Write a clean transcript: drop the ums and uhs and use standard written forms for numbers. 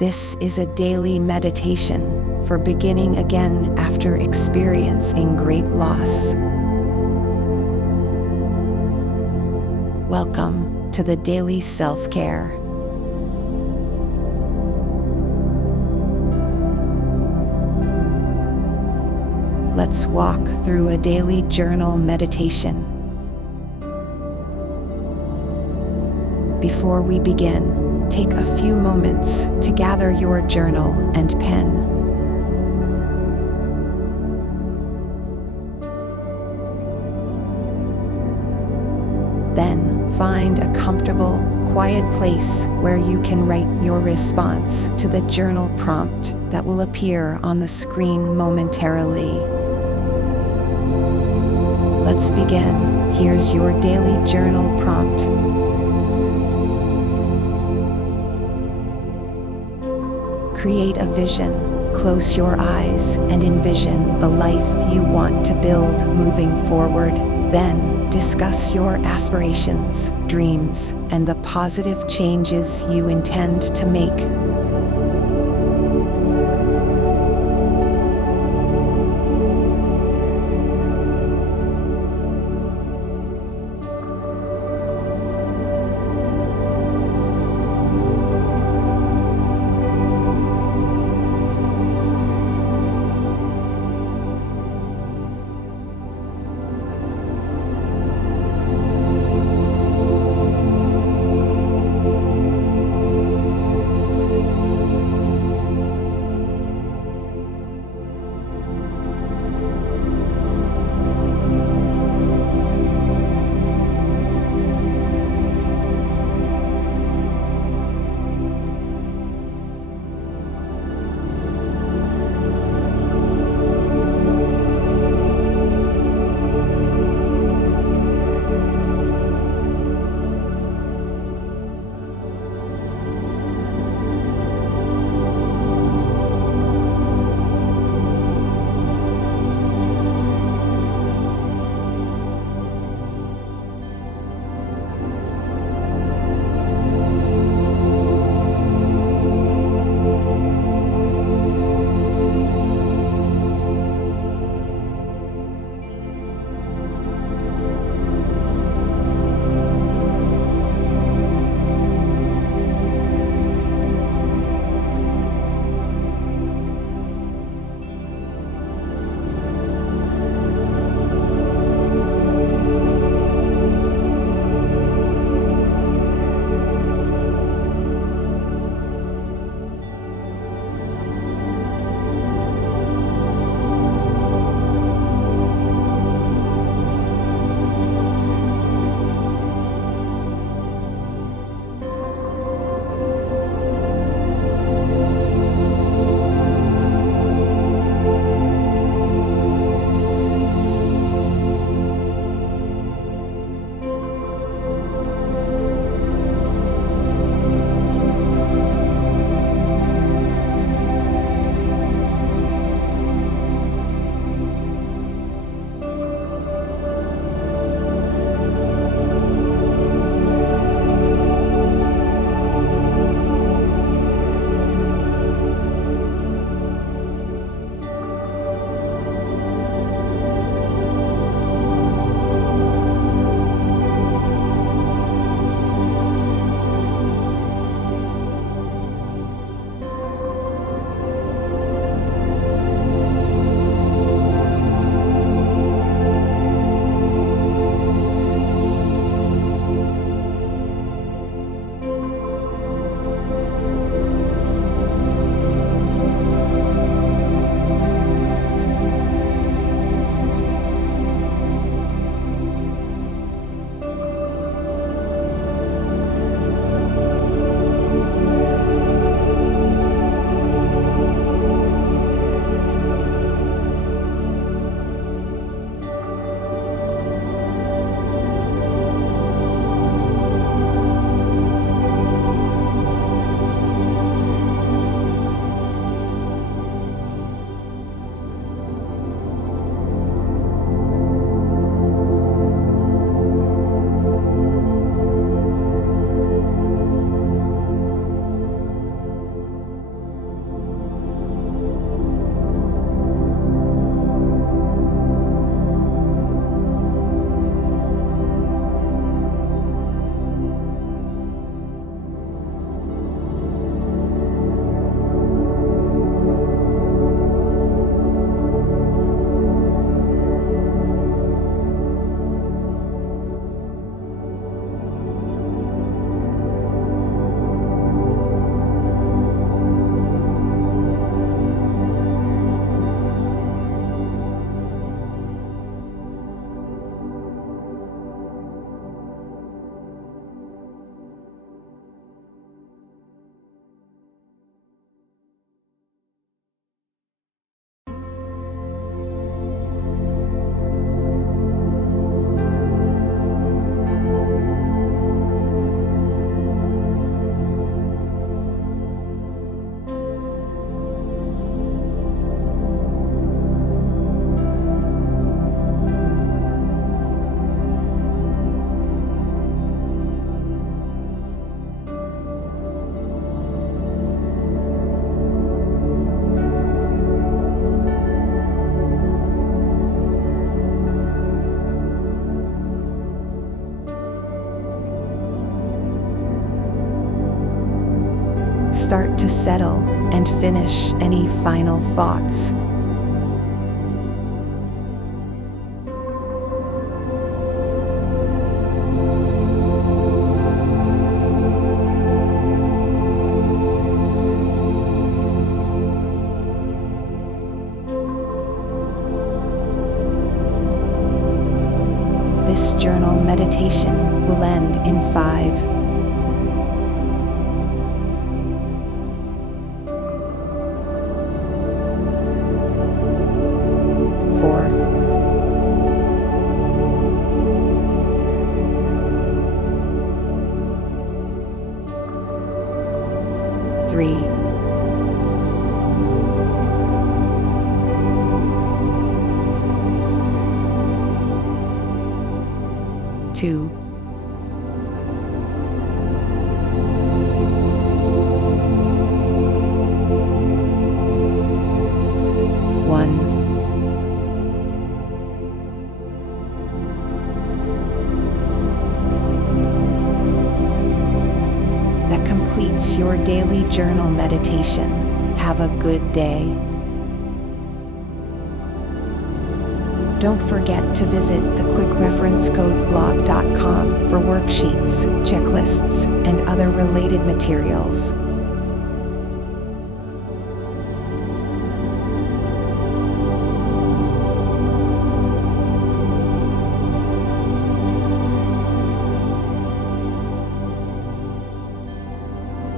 This is a daily meditation for beginning again after experiencing great loss. Welcome to the Daily Self-Care. Let's walk through a daily journal meditation. Before we begin, take a few moments to gather your journal and pen. Then, find a comfortable, quiet place where you can write your response to the journal prompt that will appear on the screen momentarily. Let's begin. Here's your daily journal prompt. Create a vision. Close your eyes and envision the life you want to build moving forward. Then, discuss your aspirations, dreams, and the positive changes you intend to make. settle and finish any final thoughts. This journal meditation will end in 5, 4, 3, 2, 1. That completes your daily journal meditation. Have a good day. Don't forget to visit thequickreferencecode blog.com for worksheets, checklists, and other related materials.